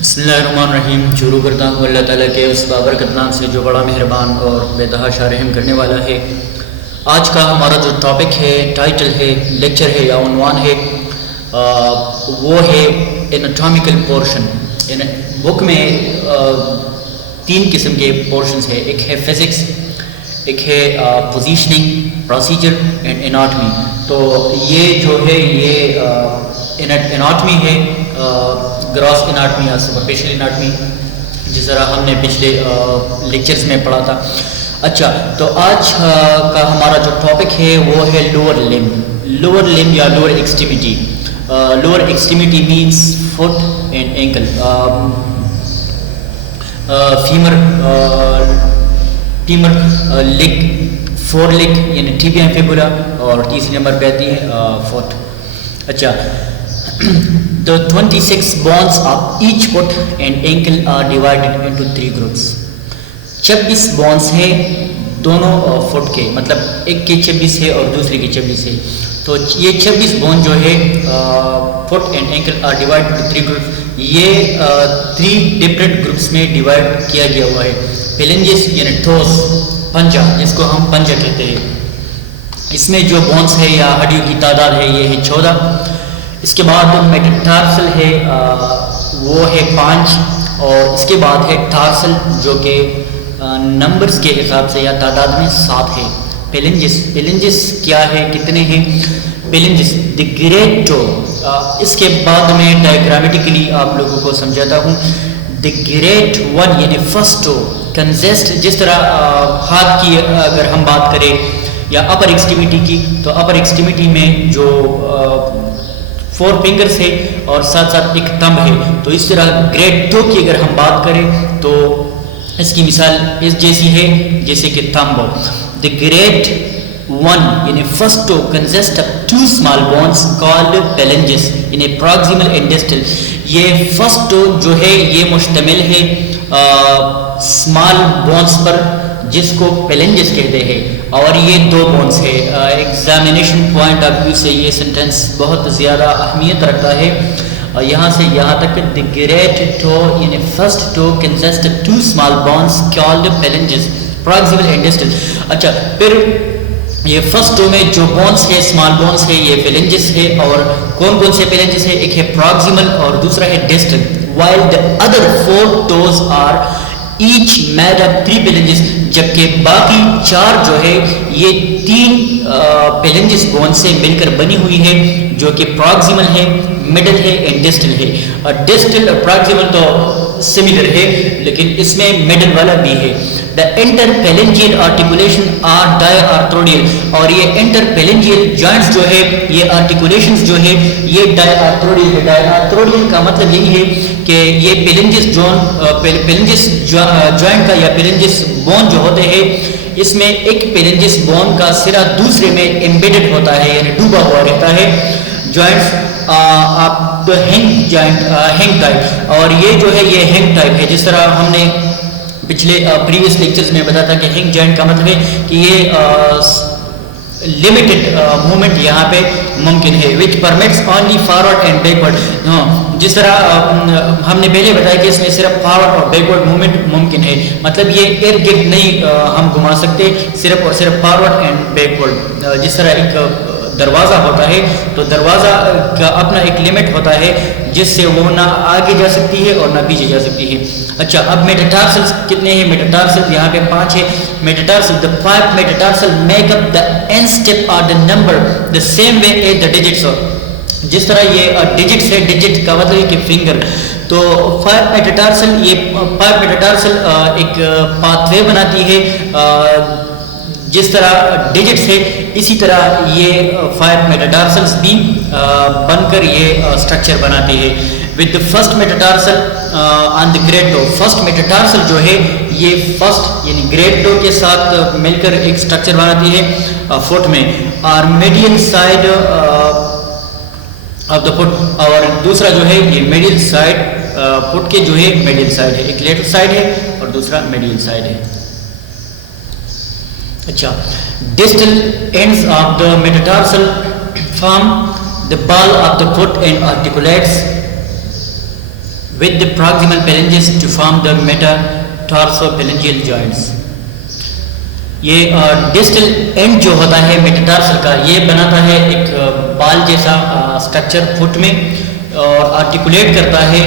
بسم اللہ الرحمن الرحیم. شروع کرتا ہوں اللہ تعالیٰ کے اس بابرکت نام سے جو بڑا مہربان اور بے تحاشا رحم کرنے والا ہے. آج کا ہمارا جو ٹاپک ہے، ٹائٹل ہے، لیکچر ہے یا عنوان ہے، وہ ہے اناٹامیکل پورشن. بک میں تین قسم کے پورشنز ہیں. ایک ہے فزکس، ایک ہے پوزیشننگ، پروسیجر اینڈ اناٹمی. تو یہ جو ہے یہ اناٹمی ہے، گراس اناٹمی یا سپرفیشل اناٹمی، جس طرح ہم نے پچھلے لیکچرز میں پڑھا تھا. اچھا، تو آج کا ہمارا جو ٹاپک ہے وہ ہے لوور لمب یا lower extremity. Lower extremity means foot and ankle. Femur leg, fore leg یعنی ٹیبیا اینڈ فیبولا، اور تیسری نمبر پہ آتی ہے فٹ. اچھا، the 26 bones of each foot and ankle are divided into 3 groups. 26 bones ہیں دونوں فٹ کے، مطلب ایک کے 26 ہے اور دوسرے کے 26 ہے. تو یہ 26 بون جو ہے foot and ankle are divide into 3 groups. یہ 3 ڈفرینٹ گروپس میں ڈیوائڈ کیا گیا ہوا ہے. فیلنجز یعنی ٹوز، پنجہ جس کو ہم پنجہ کہتے ہیں. اس میں جو بونس ہے یا ہڈیوں کی تعداد ہے یہ ہے 14. اس کے بعد میٹاٹارسل ہے وہ ہے 5، اور اس کے بعد ہے ٹارسل جو کہ نمبرز کے حساب سے یا تعداد میں 7 ہے. پیلنجز کیا ہے، کتنے ہیں پیلنجز؟ دی گریٹ ٹو. اس کے بعد میں ڈائیگرامیٹیکلی آپ لوگوں کو سمجھاتا ہوں. دی گریٹ ون یعنی فرسٹ ٹو کنزسٹ، جس طرح ہاتھ کی اگر ہم بات کریں یا اپر ایکسٹریمٹی کی، تو اپر ایکسٹریمٹی میں جو 4 فنگرز ہے اور ساتھ ساتھ ایک تھمب ہے. تو اس طرح گریٹ ٹو کی اگر ہم بات کریں تو اس کی مثال اس جیسی ہے جیسے کہ تھمب. دی گریٹ ون یعنی first toe consist of 2 small bones called phalanges یعنی پراکسیمل اینڈ ڈسٹل. یہ فرسٹ ٹو جو ہے یہ مشتمل ہے اسمال بونس پر جس کو پیلنجز کہتے ہیں، اور یہ 2 بونس ہے. ایگزامینیشن پوائنٹ آف ویو سے یہ سینٹینس بہت زیادہ اہمیت رکھتا ہے. یہاں سے یہاں تک دی گریٹ ٹو یعنی first toe consist of 2 small bones called phalanges proximal and distal. اچھا، پھر یہ فرسٹ ٹو میں جو بونس ہے، اسمال بونس ہے، یہ پیلنجز ہے. اور کون کون سے پیلنجز ہے؟ ایک ہے پراکسیمل اور دوسرا ہے distal. While the other 4 toes are each made up 3 phalanges, جبکہ باقی 4 جو ہے یہ 3 پیلنجز بون سے مل کر بنی ہوئی ہے، جو کہ پراکسیمل ہے، مڈل ہے اینڈ ڈسٹل ہے. اور ڈسٹل اور پراکسیمل تو سملر ہے لیکن اس میں مڈل والا بھی ہے. دا انٹر پیلنجیل آرٹیکولیشن آر ڈائی آرتھروڈیل. اور یہ انٹر پیلنجیل جوائنٹس جو ہے، یہ آرٹیکولیشنز جو ہے یہ ڈائی آرتھروڈیل ہے. ڈائی آرتھروڈیل کا مطلب یہی ہے کہ یہ پیلنجز جوائنٹ کا یا پیلنجز بون جو ہوتے ہیں، اس میں ایک پیلنجز بون کا سرا دوسرے میں ایمبیڈڈ ہوتا ہے یعنی ڈوبا ہوا رہتا ہے. جوائنٹس آپ ہینگ جوائنٹ، ہینگ ٹائپ، اور یہ جو ہے یہ ہینگ ٹائپ ہے. جس طرح ہم نے پچھلے پریویس لیکچرز میں بتایا تھا کہ ہینگ جوائنٹ کا مطلب ہے کہ یہ لمیٹڈ موومنٹ یہاں پہ ممکن ہے، which permits only forward and backward. جس طرح ہم نے پہلے بتایا کہ اس میں صرف فارورڈ اور بیکورڈ موومنٹ ممکن ہے، مطلب یہ ارد گرد نہیں ہم گھما سکتے، صرف اور صرف فارورڈ اینڈ بیکورڈ. جس طرح ایک دروازہ ہوتا ہے تو دروازہ کا اپنا ایک لمٹ ہوتا ہے جس سے وہ نہ آگے جا سکتی ہے اور نہ پیچھے جا سکتی ہے. اچھا، اب میٹاٹارسلز کتنے ہیں؟ میٹاٹارسل یہاں پہ 5 ہے. میٹاٹارسل the 5 metatarsal make up the end step or the number the same way as the digits. جس طرح یہ ڈیجٹس ہے، ڈیجٹ کا مطلب ہے کہ فنگر. تو 5 میٹاٹارسل، یہ 5 میٹاٹارسل ایک پاتھ وے بناتی ہے. جس طرح ڈیجٹس ہے اسی طرح یہ 5 میٹاٹارسلز بھی بن کر یہ اسٹرکچر بناتے ہیں. with the first metatarsal on the great toe. First metatarsal جو ہے یہ فرسٹ یعنی گریٹ ٹو کے ساتھ مل کر ایک اسٹرکچر بناتی ہے فٹ میں. اور medial side of the foot, اور دوسرا جو ہے یہ میڈیل سائڈ فٹ کے جو ہے میڈیل سائڈ ہے. ایک لیٹر سائڈ ہے اور دوسرا میڈیل سائڈ ہے. اچھا، distal ends of the metatarsal form the ball of the foot and articulates with the proximal phalanges to form the metatarsophalangeal joints. یہ ڈسٹل اینڈ جو ہوتا ہے میٹاٹارسل کا یہ بناتا ہے ایک بال جیسا اسٹرکچر فٹ میں اور آرٹیکولیٹ کرتا ہے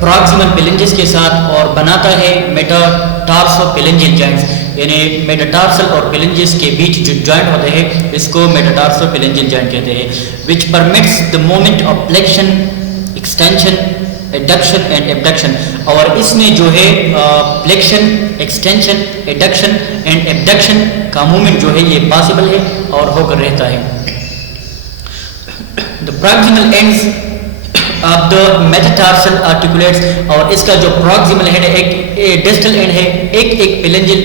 پراکسیمل پھیلنجز کے ساتھ اور بناتا ہے میٹاٹارسوپھیلنجیل جوائنٹس، یعنی میٹاٹارسل اور پھیلنجز کے بیچ جو جوائنٹ ہوتے ہیں اس کو میٹاٹارسوپھیلنجیل جوائنٹ کہتے ہیں، which permits the movement of flexion, extension, adduction and abduction. اور اس میں جو ہے فلیکشن، ایکسٹینشن، ایڈکشن اینڈ ایبڈکشن کا موومنٹ جو ہے یہ پاسبل ہے اور ہو کر رہتا ہے. The proximal ends of the metatarsal articulates، اور اس کا جو پراکسیمل اینڈ ہے ایک ڈسٹل اینڈ ہے، ایک پھیلنجل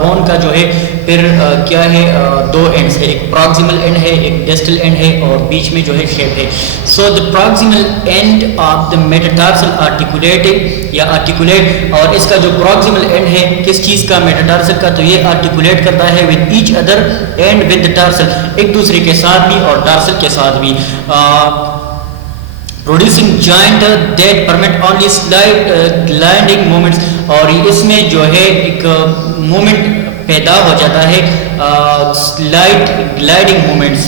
بون کا جو ہے پھر کیا ہے دو اینڈز ہے، ایک پراکسیمل اینڈ ہے ایک ڈسٹل اینڈ ہے اور بیچ میں جو ہے شیپ ہے. سو the proximal end of the metatarsal articulating یا articulate، اور اس کا جو پراکسیمل اینڈ ہے کس چیز کا، میٹاٹارسل کا، تو یہ آرٹیکولیٹ کرتا ہے with each other and with the tarsal، ایک دوسرے کے ساتھ بھی اور ٹارسل کے ساتھ بھی، producing joint that permit only slight gliding movements، اور اس میں جو ہے ایک مومنٹ پیدا ہو جاتا ہے slight gliding movements.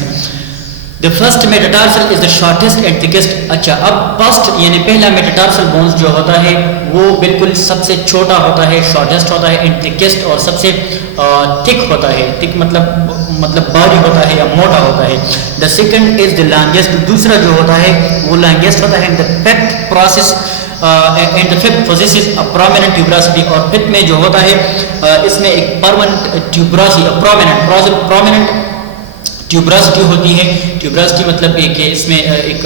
The first metatarsal is the shortest and thickest. اچھا اب فرسٹ یعنی پہلا میٹاٹارسل بونز جو ہوتا ہے وہ بالکل سب سے چھوٹا ہوتا ہے، شارٹیسٹ ہوتا ہے، اینڈ تھکسٹ اور سب سے تھک ہوتا ہے، تھک مطلب بھاری ہوتا ہے یا موٹا ہوتا ہے. The second is the longest، دوسرا جو ہوتا ہے وہ longest ہوتا ہے. The fifth process and the fifth possesses a prominent tuberosity، اور fifth میں جو ہوتا ہے اس میں ایک permanent tuberosity، prominent ٹیوبراسٹی ہوتی ہے. ٹیوبراسٹی مطلب یہ کہ اس میں ایک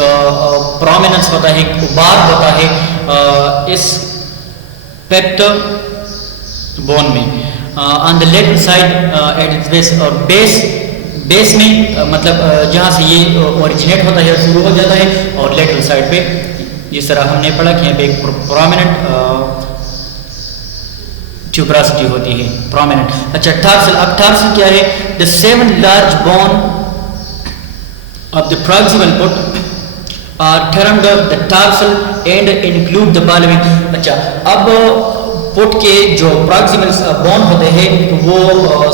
پرومیننس ہوتا ہے، ایک ابار ہوتا ہے اس پیپٹ بون میں on the lateral side at its base, اور بیس میں مطلب جہاں سے یہ اوریجنیٹ ہوتا ہے شروع ہو جاتا ہے، اور لیٹرل سائڈ پہ جس طرح ہم نے پڑھا کہ یہاں پہ ایک پرومیننٹ ٹیوبراسٹی ہوتی ہے، پرومیننٹ. اچھا ٹارسل، اب ٹارسل کیا ہے؟ the seven large bone of the proximal foot are termed the tarsal and include the following. اچھا اب فٹ کے جو پراکسیمل بون ہوتے ہیں وہ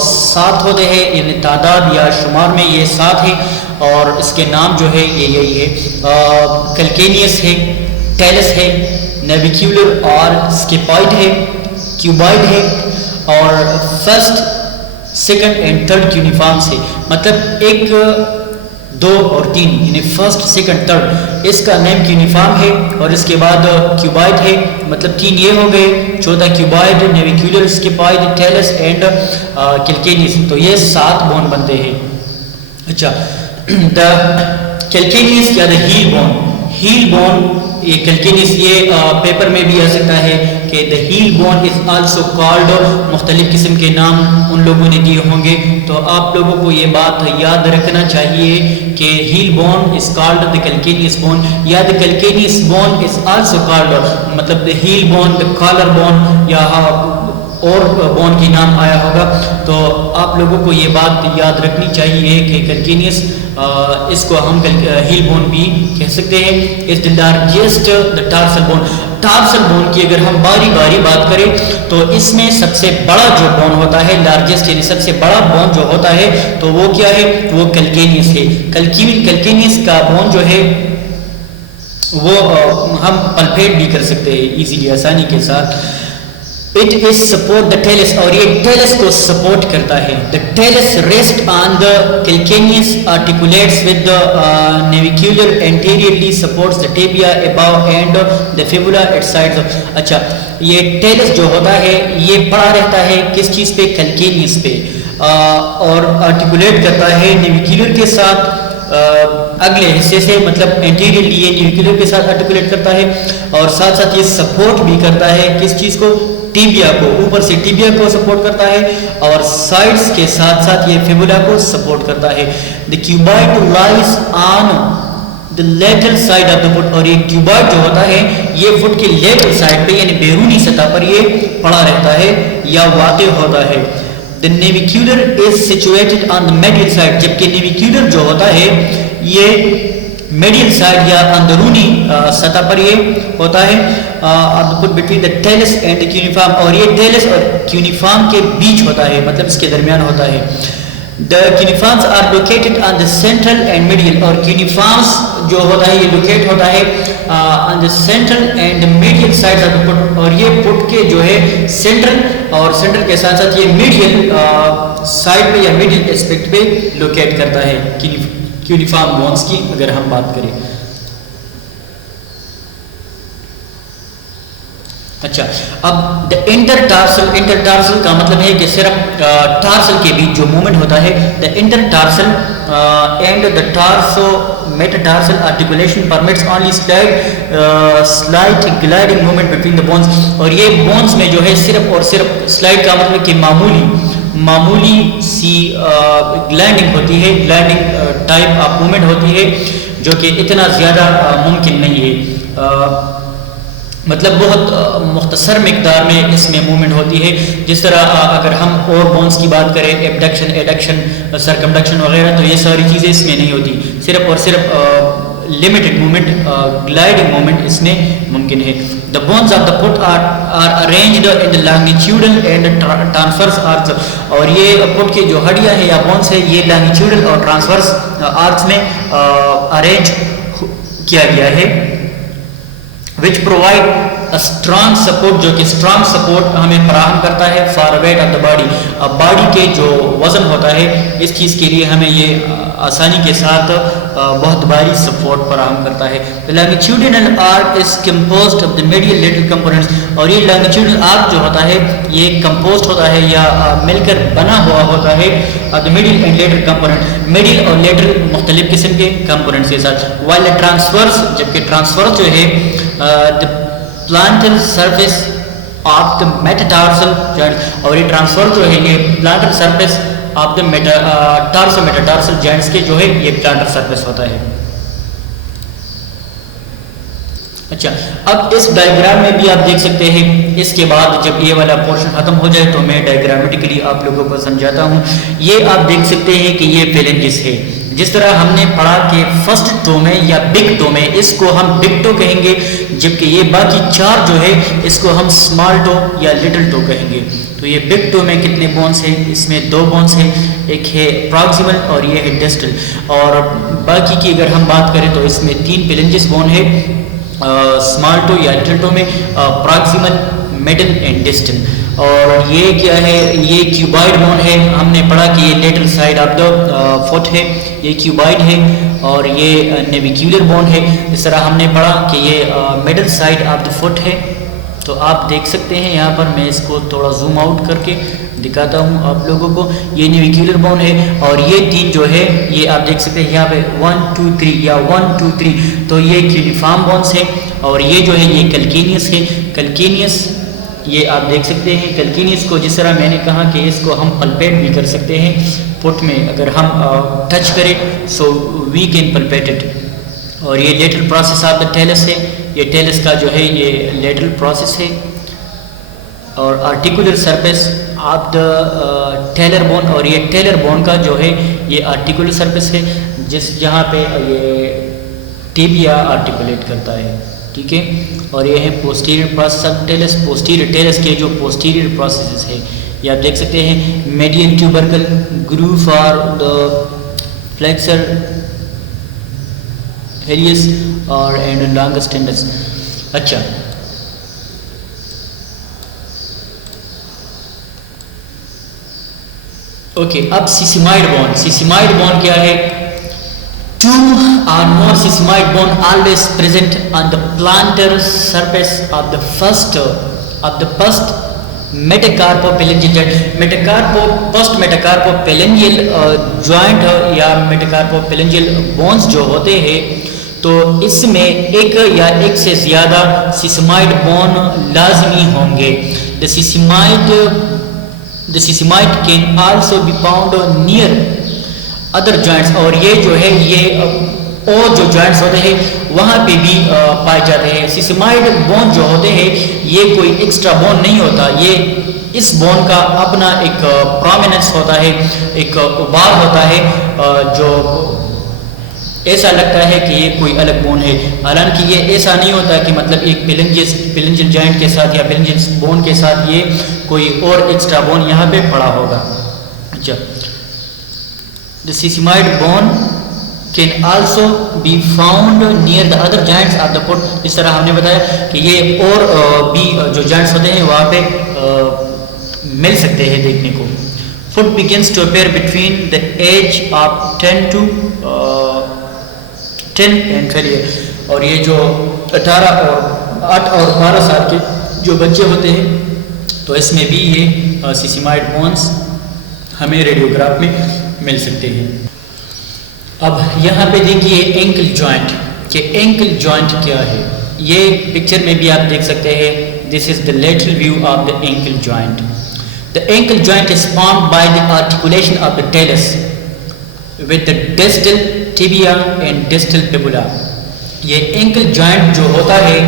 7 ہوتے ہیں، یعنی تعداد یا شمار میں یہ 7 ہے، اور اس کے نام جو ہے یہ یہی ہے، کلکینیس ہے، ٹیلس ہے، نیویکیولر اور اسکیپائڈ ہے، کیوبائڈ ہے، اور first, second and third cuneiform سے، مطلب 1 2 اور 3 یعنی فرسٹ سیکنڈ تھرڈ اس کا نیم کیونیفارم ہے، اور اس کے بعد کیوبائڈ ہے، مطلب 3 یہ ہو گئے، چوتھا کیوبائڈ، نیویکیولر، اسکیپائڈ، ٹیلس اینڈ کلکینیس، تو یہ 7 بون بنتے ہیں. اچھا دا کلکینیس یا دا ہیل بون یہ کلکینیس، یہ پیپر میں بھی آ سکتا ہے کہ دا heel bone is also called, مختلف قسم کے نام ان لوگوں نے دیے ہوں گے، تو آپ لوگوں کو یہ بات یاد رکھنا چاہیے کہ heel bone is called the calcaneus bone, یا the calcaneus bone is also called, مطلب the heel bone, the collar bone, یا اور بون کی نام آیا ہوگا. تو آپ لوگوں کو یہ بات یاد رکھنی چاہیے کہ کلکینیس اس کو ہم ہیل بون بھی کہہ سکتے ہیں. Is the largest the tarsal bone. Tarsal bone کی اگر ہم باری بات کریں تو اس میں سب سے بڑا جو بون ہوتا ہے، لارجسٹ یعنی سب سے بڑا بون جو ہوتا ہے تو وہ کیا ہے؟ وہ کلکینیس ہے. کلکینیس کا بون جو ہے وہ ہم پلپیٹ بھی کر سکتے ہیں ایزیلی، آسانی کے ساتھ. It is support the talus، اور یہ talus کو سپورٹ کرتا ہے. The talus rests on the calcaneus, articulates with the navicular, anteriorly supports the tibia above and the fibula at sides of. اچھا یہ talus جو ہوتا ہے یہ پڑا رہتا ہے کس چیز پہ؟ calcaneus پہ، اور articulate کرتا ہے navicular کے ساتھ اگلے حصے سے، مطلب انٹیریرلی یہ نیوکلیئر کے ساتھ آرٹیکولیٹ کرتا ہے، اور ساتھ ساتھ یہ سپورٹ بھی کرتا ہے کس چیز کو؟ ٹیبیا کو. اوپر سے ٹیبیا کو سپورٹ کرتا ہے اور سائڈز کے ساتھ ساتھ یہ فیبولا کو سپورٹ کرتا ہے. the cuboid lies on the lateral side of the foot، اور یہ cuboid جو ہوتا ہے یہ فٹ کے لیٹرل سائڈ پہ یعنی بیرونی سطح پر یہ پڑا رہتا ہے یا واقع ہوتا ہے. The navicular is situated on the medial side، جبکہ navicular جو ہوتا ہے یہ میڈیل سائڈ یا اندرونی سطح پر یہ ہوتا ہے between the talus and the cuneiform, اور یہ ٹیلس اور کیونیفارم کے بیچ ہوتا ہے, مطلب اس کے درمیان ہوتا ہے. The cuneiforms are located on the central and medial, اور cuneiforms جو ہوتا ہے یہ لوکیٹ ہوتا ہے on the central and medial sides of the put, اور یہ پٹ کے جو ہے سینٹرل اور سینٹرل کے ساتھ ساتھ یہ میڈیل سائڈ پہ یا میڈیل اسپیکٹ پہ لوکیٹ کرتا ہے کیونیفارم بونز کی اگر ہم بات کریں. اچھا, اب دا انٹرٹارسل کا مطلب ہے کہ صرف ٹارسل کے بیچ جو موومنٹ ہوتا ہے. The intertarsal and the tarsometatarsal articulation permits only slight gliding movement between the bones, اور یہ بونز میں جو ہے صرف اور صرف سلائڈ کا مطلب کہ معمولی سی گلائڈنگ ہوتی ہے, گلائڈنگ ٹائپ آف موومنٹ ہوتی ہے جو کہ اتنا زیادہ ممکن نہیں ہے, مطلب بہت مختصر مقدار میں اس میں موومنٹ ہوتی ہے. جس طرح اگر ہم اور بونز کی بات کریں, ایبڈکشن, ایڈکشن, سرکمڈکشن وغیرہ, تو یہ ساری چیزیں اس میں نہیں ہوتی. صرف اور صرف لمیٹڈ موومنٹ, گلائڈنگ موومنٹ اس میں ممکن ہے. The bones of the foot are arranged in the longitudinal and transverse arch, اور یہ پٹ کے جو ہڈیاں ہیں یا بونز ہے یہ لانگیٹیوڈل اور ٹرانسورس آرچ میں ارینج کیا گیا ہے, which provide a strong support, جو کہ strong support ہمیں فراہم کرتا ہے for weight of the body, body کے جو وزن ہوتا ہے اس چیز کے لیے ہمیں یہ آسانی کے ساتھ بہت بھاری سپورٹ فراہم کرتا ہے. The longitudinal arc is composed of the medial lateral components, اور یہ longitudinal arc جو ہوتا ہے یہ composed ہوتا ہے یا مل کر بنا ہوا ہوتا ہے the medial and lateral component, medial اور lateral مختلف قسم کے components کے ساتھ. while the transverse, جبکہ transverse جو ہے the plantar surface of the metatarsal joints, اور یہ ٹرانسفر جو ہے یہ plantar surface of the metatarsal joints کے جو ہے یہ plantar surface ہوتا ہے. اچھا, اب اس ڈائیگرام میں بھی آپ دیکھ سکتے ہیں, اس کے بعد جب یہ والا پورشن ختم ہو جائے تو میں ڈائیگرامیٹیکلی آپ لوگوں کو سمجھاتا ہوں. یہ آپ دیکھ سکتے ہیں کہ یہ فیلنجز ہے. جس طرح ہم نے پڑھا کہ فرسٹ ٹو میں یا بگ ٹو میں اس کو ہم بگ ٹو کہیں گے, جبکہ یہ باقی چار جو ہے اس کو ہم اسمال ٹو یا لٹل ٹو کہیں گے. تو یہ بگ ٹو میں کتنے بونس ہیں؟ اس میں 2 بونس ہیں, ایک ہے پراکسیمل اور یہ ہے ڈسٹل. اور باقی کی اگر ہم بات کریں تو اس میں 3 فیلنجز بون ہے اسمال ٹو یا لٹل ٹو میں, پراکسیمل, مڈل اینڈ ڈسٹل. اور یہ کیا ہے؟ یہ کیوبائڈ بون ہے. ہم نے پڑھا کہ یہ lateral side of the foot ہے, یہ کیوبائڈ ہے, اور یہ نیویکیولر بون ہے. اس طرح ہم نے پڑھا کہ یہ middle side of the foot ہے. تو آپ دیکھ سکتے ہیں یہاں پر, میں اس کو تھوڑا زوم آؤٹ کر کے دکھاتا ہوں آپ لوگوں کو. یہ نیویکیولر بون ہے, اور یہ 3 جو ہے یہ آپ دیکھ سکتے ہیں یہاں پہ 1 2 3 یا 1 2 3, تو یہ کیونیفارم بونس ہے. اور یہ جو ہے یہ کلکینیس ہے. کلکینیس یہ آپ دیکھ سکتے ہیں. کلکینیس کو جس طرح میں نے کہا کہ اس کو ہم پلپیٹ بھی کر سکتے ہیں فٹ میں, اگر ہم ٹچ کریں سو وی کین پلپیٹ اٹ. اور یہ lateral process of the talus ہے. یہ ٹیلس کا جو ہے یہ لیٹرل پروسیس ہے. اور articular surface of the talar bone, اور یہ ٹیلر بون کا جو ہے یہ آرٹیکولر سرفیس ہے جہاں پہ یہ ٹیبیا آرٹیکولیٹ کرتا ہے. ٹھیک ہے, اور یہ ہے posterior process of talus. Posterior talus کے جو پوسٹیریئر پروسیسز ہے یہ آپ دیکھ سکتے ہیں. Median tubercle groove for the flexor hallucis اور اینڈ لانگسٹ ٹینڈس. اچھا, اوکے, اب سیسیمائڈ بون. سیسیمائڈ بون کیا ہے؟ 2 or more sesamoid bone always present on the plantar surface of the first metacarpophalangeal joint. first metacarpophalangeal joint یا metacarpophalangeal bones جو ہوتے ہیں تو اس میں ایک یا ایک سے زیادہ سیسمائڈ بون لازمی ہوں گے. The sesamoid can also be found near other joints, اور یہ جو ہے یہ اور جو جوائنٹس ہوتے ہیں وہاں پہ بھی پائے جاتے ہیں. سیسمائڈ بون جو ہوتے ہیں یہ کوئی ایکسٹرا بون نہیں ہوتا, یہ اس بون کا اپنا ایک پرومیننس ہوتا ہے, ایک ابھار ہوتا ہے جو ایسا لگتا ہے کہ یہ کوئی الگ بون ہے، حالانکہ یہ ایسا نہیں ہوتا کہ مطلب ایک پلنجل جوائنٹ کے ساتھ یا پلنجل بون کے ساتھ یہ کوئی اور ایکسٹرا بون یہاں پہ پڑا ہوگا. اچھا، the sesamoid bone can also be found near the other joints of the foot. اس طرح ہم نے بتایا کہ یہ اور بھی جو جوائنٹس ہوتے ہیں وہاں پہ مل سکتے ہیں دیکھنے کو. Foot begins to appear between the age of 10 and 12 years. اور یہ جو 8 اور 12 سال کے جو بچے ہوتے ہیں تو اس میں بھی یہ سیسیمائڈ بونز ہمیں ریڈیوگراف میں مل سکتے ہیں. اب یہاں پہ دیکھیے اینکل جوائنٹ کہ اینکل جوائنٹ کیا ہے. یہ پکچر میں بھی آپ دیکھ سکتے ہیں. This is the lateral view of the ankle joint. The ankle joint is formed by the articulation of the talus with the distal tibia and distal fibula. یہ ankle joint جو ہوتا ہے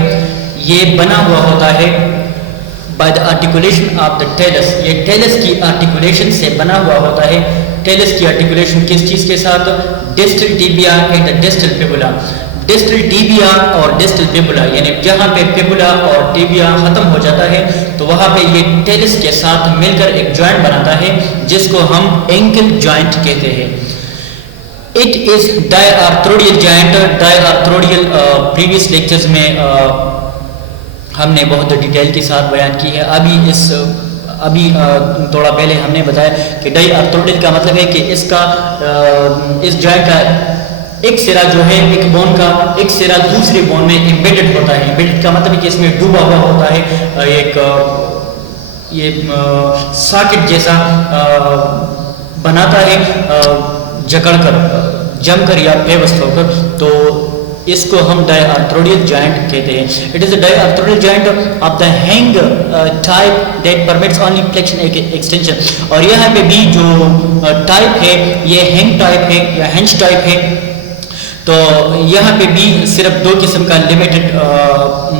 یہ بنا ہوا ہوتا ہے by the articulation of the talus. یہ talus کی articulation سے بنا ہوا ہوتا ہے. talus کی articulation کس چیز کے ساتھ؟ distal tibia and the distal fibula. Distal tibia اور ڈسٹل فیبولا یعنی جہاں پہ فیبولا اور ٹیبیا ختم ہو جاتا ہے تو وہاں پہ یہ ٹیلس کے ساتھ مل کر ایک جوائنٹ بناتا ہے جس کو ہم اینکل جوائنٹ کہتے ہیں. It is diarthrodial joint. Diarthrodial previous lectures میں ہم نے بہت ڈیٹیل کے ساتھ بیان کی ہے. ابھی تھوڑا پہلے ہم نے بتایا کہ ڈائی آرتھروڈیل کا مطلب ہے کہ اس جوائنٹ کا ایک سرا جو ہے ایک بون کا ایک سرا دوسرے بون میں ایمبیڈڈ ہوتا ہے. ایمبیڈڈ کا مطلب ہے کہ اس میں ڈوبا ہوا ہوتا ہے. ایک یہ ساکٹ جیسا بناتا ہے جکڑ کر جم کر یا پیوست ہو کر. تو اس کو ہم ڈائی آرتھروڈیل جوائنٹ کہتے ہیں. It is a diarthrodial joint of the hinge type that permits only flexion extension. اور یہاں پہ بھی جو ٹائپ ہے یہ ہینگ ٹائپ ہے یا ہینج ٹائپ ہے. تو یہاں پہ بھی صرف 2 قسم کا لمیٹڈ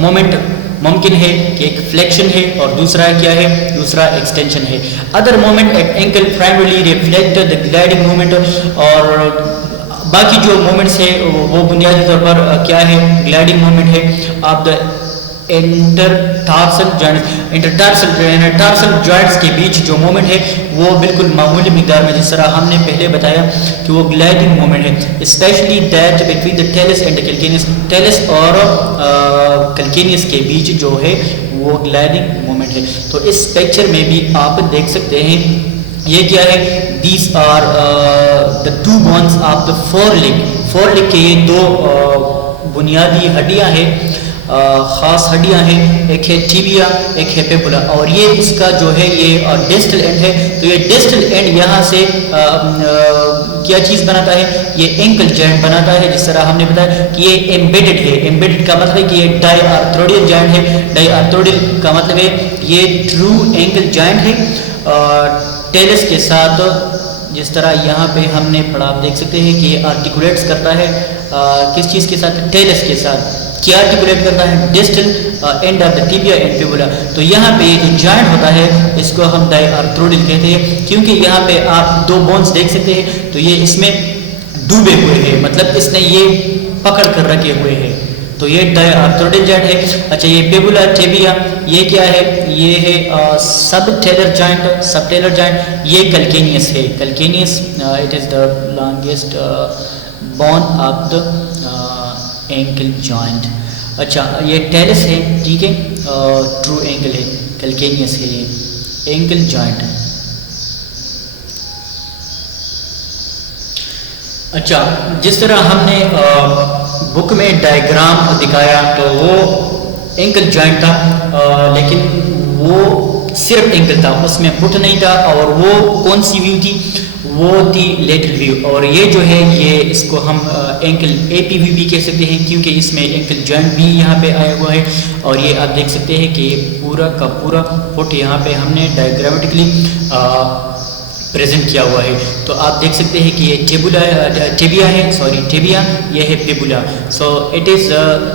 مومنٹ ممکن ہے کہ ایک فلیکشن ہے اور دوسرا کیا ہے؟ دوسرا ایکسٹینشن ہے. Other movement at ankle primarily reflect the gliding movement. اور باقی جو مومنٹس ہے وہ بنیادی طور پر کیا ہے؟ گلائڈنگ مومنٹ ہے آف دا انٹرٹارسل جوائنٹس. انٹرٹارسل جوائنٹس کے بیچ جو مومنٹ ہے وہ بالکل معمولی مقدار میں جس طرح ہم نے پہلے بتایا کہ وہ گلائڈنگ مومنٹ ہے. Especially that between the talus and calcaneus. Talus اور کیلکینیس کے بیچ جو ہے وہ گلائڈنگ مومنٹ ہے. تو اس پکچر میں بھی آپ دیکھ سکتے ہیں یہ کیا ہے؟ These are the 2 bones of the fore leg کے یہ 2 بنیادی ہڈیاں ہیں، خاص ہڈیاں ہیں. ایک ہے ٹیبیا ایک ہے فیبولا. اور یہ اس کا جو ہے یہ ڈسٹل اینڈ ہے. تو یہ ڈسٹل اینڈ یہاں سے کیا چیز بناتا ہے؟ یہ اینکل جوائنٹ بناتا ہے. جس طرح ہم نے بتایا کہ یہ ایمبیڈڈ ہے. ایمبیڈڈ کا مطلب ہے کہ یہ ڈائی آرتھروڈیل جوائنٹ ہے. ڈائی آرتھروڈیل کا مطلب ہے یہ ٹرو اینکل جوائنٹ ہے ٹیلس کے ساتھ. جس طرح یہاں پہ ہم نے پڑھا آپ دیکھ سکتے ہیں کہ یہ آرٹیکولیٹس کرتا ہے کس چیز کے ساتھ؟ ٹیلس کے ساتھ. کیا آرٹیکولیٹ کرتا ہے؟ Distal end of the tibia and fibula. تو یہاں پہ یہ جو جوائنٹ ہوتا ہے اس کو ہم ڈائی آرتھروڈیل کہتے ہیں کیونکہ یہاں پہ آپ 2 بونز دیکھ سکتے ہیں تو یہ اس میں ڈوبے ہوئے ہیں، مطلب اس نے یہ پکڑ کر رکھے ہوئے ہیں. تو یہ ڈائی آرتھروڈیل جوائنٹ ہے. اچھا، یہ فیبولا ٹیبیا یہ کیا ہے؟ یہ ہے subtalar joint. Subtalar joint یہ کلکینیس ہے. Calcaneus it is the longest bone of the ankle joint. اچھا، یہ ٹیلس ہے، ٹھیک ہے، ٹرو اینکل ہے. کلکینیس ہے یہ اینکل جوائنٹ. اچھا، جس طرح ہم نے بک میں ڈائیگرام دکھایا تو وہ اینکل جوائنٹ تھا لیکن وہ صرف اینکل تھا، اس میں فٹ نہیں تھا. اور وہ کون سی ویو تھی؟ وہ تھی لیٹرل ویو. اور یہ جو ہے یہ اس کو ہم اینکل اے پی وی بھی کہہ سکتے ہیں کیونکہ اس میں اینکل جوائنٹ بھی یہاں پہ آیا ہوا ہے. اور یہ آپ دیکھ سکتے ہیں کہ یہ پورا کا پورا فٹ یہاں پہ ہم نے ڈائیگرامیٹکلی پریزنٹ کیا ہوا ہے. تو آپ دیکھ سکتے ہیں کہ یہ ٹیبیا ہے، ٹیبیا یہ ہے fibula. So it is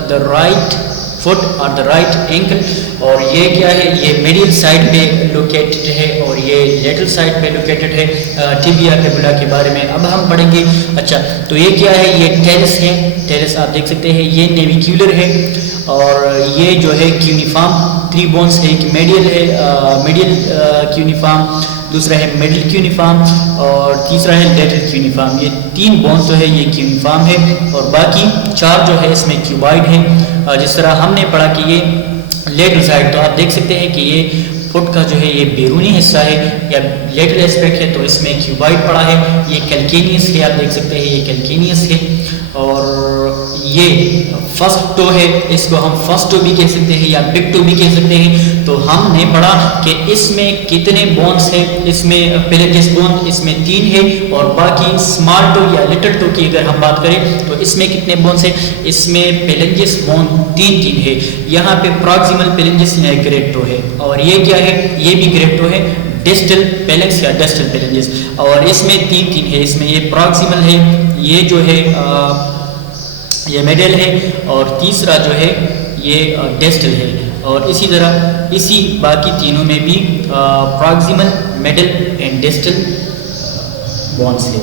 the right foot اور دا رائٹ اینکل. اور یہ کیا ہے, یہ میڈیل سائڈ پہ لوکیٹڈ ہے اور یہ لیٹرل سائڈ پہ لوکیٹڈ ہے. ٹیبیا فیبولا کے بارے میں اب ہم پڑھیں گے. اچھا تو یہ کیا ہے, یہ ٹیرس ہے. ٹیرس آپ دیکھ سکتے ہیں, یہ نیویکیولر ہے اور یہ جو ہے کیونیفارم. 3 بونس ہے, ایک میڈیل ہے, میڈیل کیونیفارم, دوسرا ہے مڈل کیونیفارم اور تیسرا ہے لیٹرل کیونیفارم. یہ 3 بونس جو ہے یہ کیونیفارم ہے اور باقی 4 جو ہے اس میں کیوبائڈ ہیں. جس طرح ہم نے پڑھا کہ یہ لیٹرل سائڈ, تو آپ دیکھ سکتے ہیں کہ یہ فٹ کا جو ہے یہ بیرونی حصہ ہے یا لیٹرل ایسپیکٹ ہے, تو اس میں کیوبائڈ پڑا ہے. یہ کیلکینیس ہے, آپ دیکھ سکتے ہیں یہ کیلکینیس ہے. اور یہ فرسٹ ٹو ہے, اس کو ہم فرسٹ ٹو بھی کہہ سکتے ہیں یا بگ ٹو بھی کہہ سکتے ہیں. تو ہم نے پڑھا کہ اس میں کتنے بونس ہیں, اس میں پیلنجس بون اس میں 3 ہے اور باقی اسمال ٹو یا لٹل ٹو کی اگر ہم بات کریں تو اس میں کتنے بونس ہیں, اس میں پیلنجس بون 3 ہے. یہاں پہ پراکسیمل پیلنجس یا گریٹو ہے اور یہ کیا ہے, یہ بھی گریٹو ہے. ڈسٹل پیلنکس یا ڈسٹل پیلنجس اور اس میں 3 ہے. اس میں یہ پراکسیمل ہے, یہ جو ہے یہ میڈل ہے اور تیسرا جو ہے یہ ڈسٹل ہے. اور اسی طرح اسی باقی تینوں میں بھی پراکسیمل, میڈل اینڈ ڈسٹل بونس ہے.